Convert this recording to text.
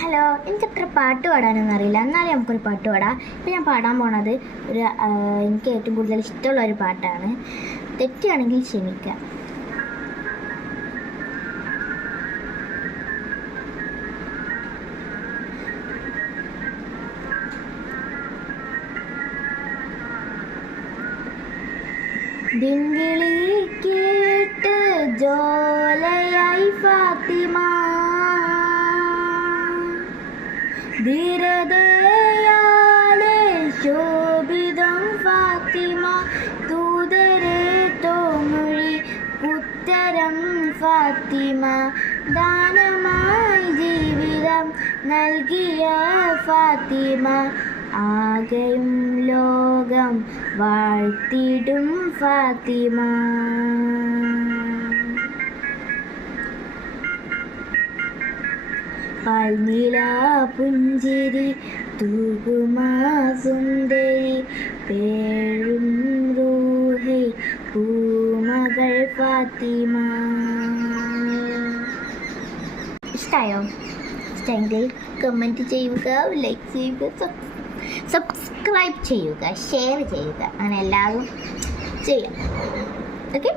Hello, എനിക്കത്ര പാട്ട് പാടാനൊന്നും അറിയില്ല. എന്നാലും നമുക്കൊരു പാട്ട് പാടാം. ഇപ്പം ഞാൻ പാടാൻ പോണത് എനിക്ക് ഏറ്റവും കൂടുതൽ ഇഷ്ടമുള്ള ഒരു പാട്ടാണ്. തെറ്റാണെങ്കിൽ ക്ഷമിക്കുക. ദിങ്കിളി കേട്ട് ജോലയായി ഫാത്തിമ, ധീരതയാലെ ശോഭിതം ഫാത്തിമ, തൂതരെ തോമൊഴി ഉത്തരം ഫാത്തിമ, ദാനമായി ജീവിതം നൽകിയ ഫാത്തിമ, ആകെയും ലോകം വാഴ്ത്തിടും ഫാത്തിമ. പാൽനില പുഞ്ചിരി തൂകുമാ സുന്ദരി, പേഴും റൂഹി പൂമകൾ ഫാത്തിമ. ഇഷ്ടമായോ? ഇഷ്ടമെങ്കിൽ കമൻറ്റ് ചെയ്യുക, ലൈക്ക് ചെയ്യുക, സബ്സ്ക്രൈബ് ചെയ്യുക, ഷെയർ ചെയ്യുക. അങ്ങനെ എല്ലാവരും ചെയ്യാം. ഓക്കെ.